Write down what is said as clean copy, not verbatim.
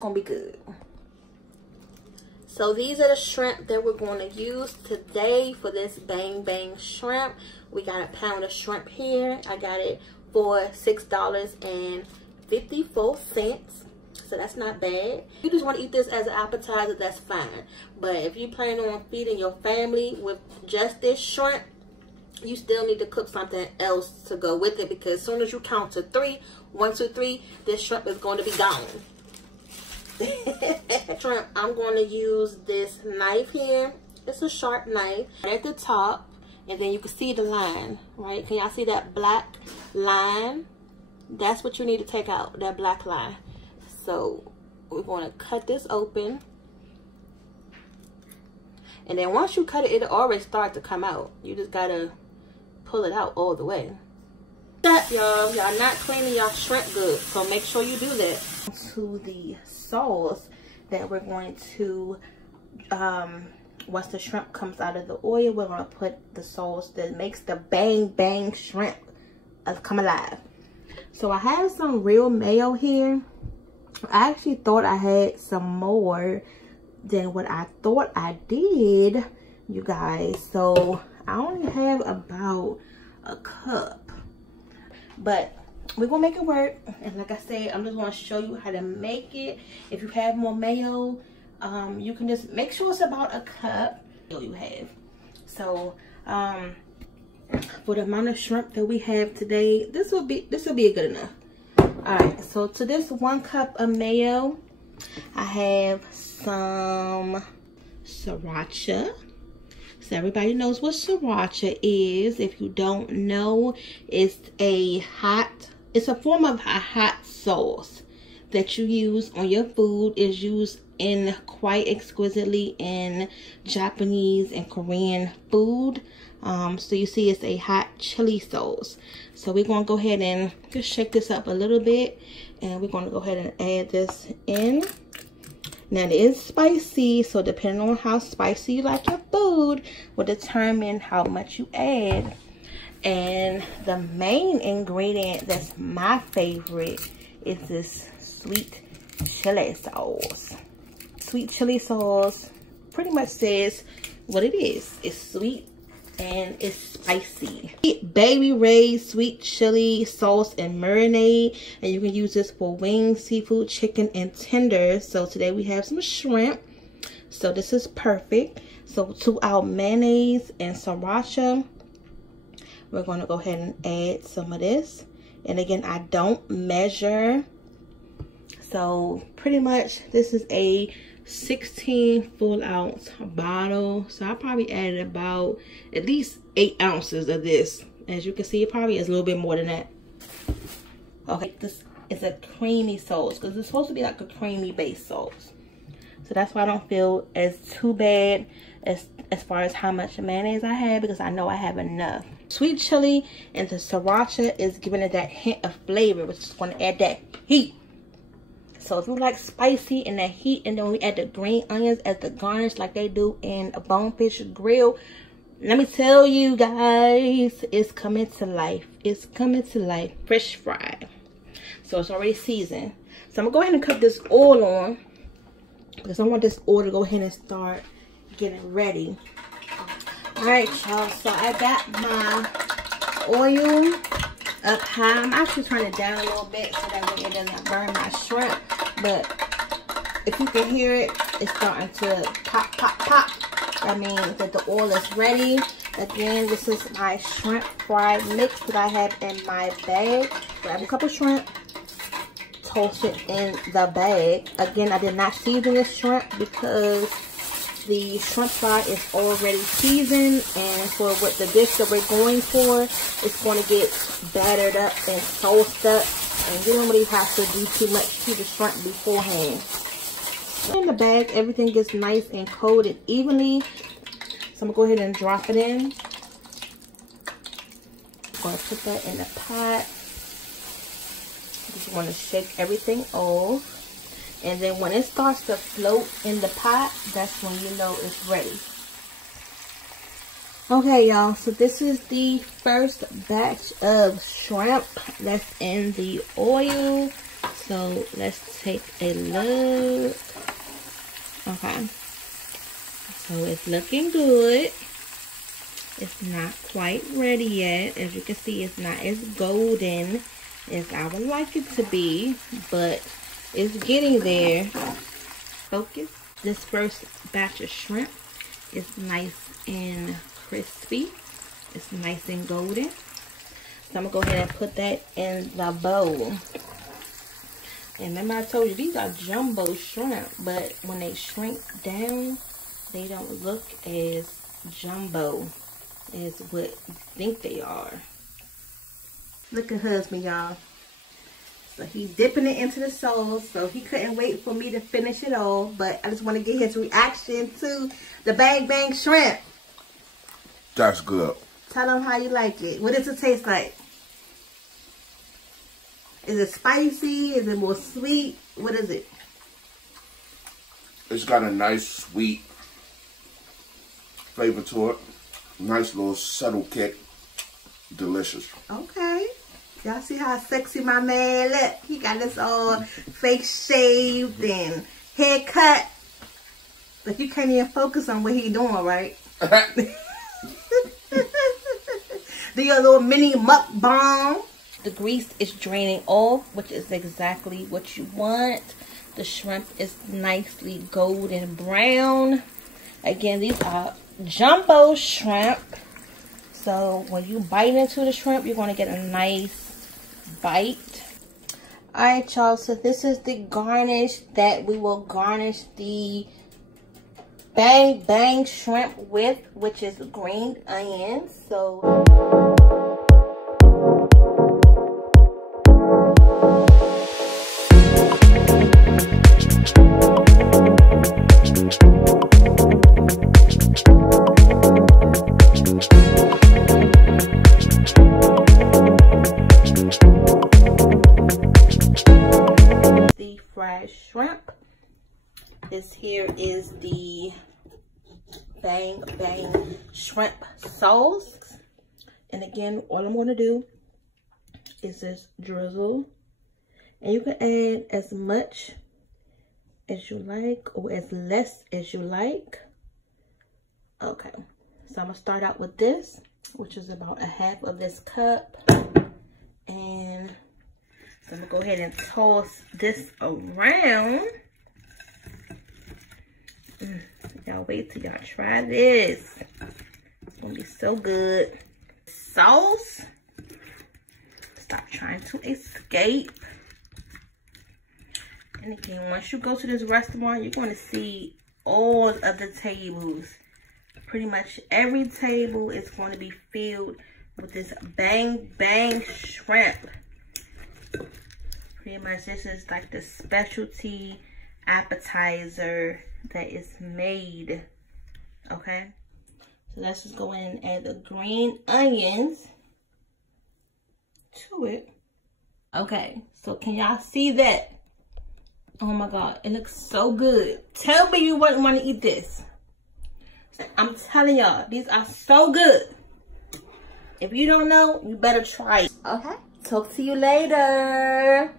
Gonna be good. So these are the shrimp that we're going to use today for this bang bang shrimp. We got a pound of shrimp here. I got it for $6.54. So that's not bad. If you just want to eat this as an appetizer, that's fine. But if you plan on feeding your family with just this shrimp, you still need to cook something else to go with it, because as soon as you count to 3, 1, 2, 3, this shrimp is going to be gone. Shrimp, I'm going to use this knife here. It's a sharp knife at the top, and then you can see the line, right? Can y'all see that black line? That's what you need to take out, that black line. So we're going to cut this open, and then once you cut it, it'll already start to come out. You just gotta pull it out all the way. That y'all not cleaning y'all shrimp good, so make sure you do that. To the sauce that we're going to once the shrimp comes out of the oil, we're going to put the sauce that makes the bang bang shrimp come alive. So I have some real mayo here. I actually thought I had some more than what I thought I did, you guys. So I only have about a cup, but we're gonna make it work. And like I said, I'm just gonna show you how to make it. If you have more mayo, you can just make sure it's about a cup you have. So for the amount of shrimp that we have today, this will be good enough. All right, so to this 1 cup of mayo, I have some sriracha. So everybody knows what sriracha is. If you don't know, it's a form of a hot sauce that you use on your food. Is used in quite exquisitely in Japanese and Korean food. So you see it's a hot chili sauce. So we're going to go ahead and just shake this up a little bit, and we're going to go ahead and add this in. Now it is spicy, so depending on how spicy you like your food will determine how much you add. And the main ingredient that's my favorite is this sweet chili sauce. Sweet chili sauce pretty much says what it is. It's sweet and it's spicy. Baby raised sweet chili sauce and marinade, and you can use this for wings, seafood, chicken, and tenders. So today we have some shrimp, so this is perfect. So to our mayonnaise and sriracha, we're going to go ahead and add some of this. And again, I don't measure, so pretty much this is a 16 full ounce bottle, so I probably added about at least 8 ounces of this. As you can see, it probably is a little bit more than that. Okay, this is a creamy sauce because it's supposed to be like a creamy based sauce, so that's why I don't feel as too bad as far as how much mayonnaise I have, because I know I have enough. Sweet chili and the sriracha is giving it that hint of flavor, which is going to add that heat. So if you like spicy and that heat, and then we add the green onions as the garnish like they do in a Bonefish Grill, let me tell you guys, it's coming to life. It's coming to life. Fresh fried. So it's already seasoned. So I'm going to go ahead and cook this oil on, because I want this oil to go ahead and start getting ready. Alright, y'all. So I got my oil up high. I'm actually turning it down a little bit so that way it doesn't burn my shrimp. But if you can hear it, it's starting to pop, pop, pop. That means that the oil is ready. Again, this is my shrimp fried mix that I have in my bag. Grab a couple shrimp, toast it in the bag. Again, I did not season this shrimp because the shrimp fry is already seasoned, and for what the dish that we're going for, it's going to get battered up and toasted up, and you don't really have to do too much to the shrimp beforehand. In the bag, everything gets nice and coated evenly, so I'm going to go ahead and drop it in. I'm going to put that in the pot. Just want to shake everything off. And then when it starts to float in the pot, that's when you know it's ready. Okay, y'all, so this is the first batch of shrimp that's in the oil. So let's take a look. Okay. So it's looking good. It's not quite ready yet. As you can see, it's not as golden as I would like it to be, but it's getting there. Focus. This first batch of shrimp is nice and crispy. It's nice and golden. So I'm gonna go ahead and put that in the bowl. And remember I told you these are jumbo shrimp, but when they shrink down, they don't look as jumbo as what you think they are. Look at husband, y'all. So he's dipping it into the sauce, so he couldn't wait for me to finish it all. But I just want to get his reaction to the bang bang shrimp. That's good. Tell him how you like it. What does it taste like? Is it spicy? Is it more sweet? What is it? It's got a nice sweet flavor to it. Nice little subtle kick. Delicious. Okay. Y'all see how sexy my man look? He got this all face shaved and haircut. But you can't even focus on what he doing, right? Do your little mini mukbang. The grease is draining off, which is exactly what you want. The shrimp is nicely golden brown. Again, these are jumbo shrimp. So when you bite into the shrimp, you're going to get a nice bite. Alright, y'all. So this is the garnish that we will garnish the bang bang shrimp with, which is green onions. So shrimp. This here is the bang bang shrimp sauce, and again all I'm going to do is just drizzle, and you can add as much as you like or as less as you like. Okay, so I'm gonna start out with this, which is about a half of this cup, and so I'm gonna go ahead and toss this around. Y'all wait till y'all try this. It's gonna be so good. Sauce. Stop trying to escape. And again, once you go to this restaurant, you're gonna see all of the tables. Pretty much every table is going to be filled with this bang bang shrimp. Pretty much this is like the specialty appetizer that is made. Okay, so let's just go in and add the green onions to it. Okay, so can y'all see that? Oh my god, it looks so good. Tell me you wouldn't want to eat this. I'm telling y'all, these are so good. If you don't know, you better try it. Okay, talk to you later.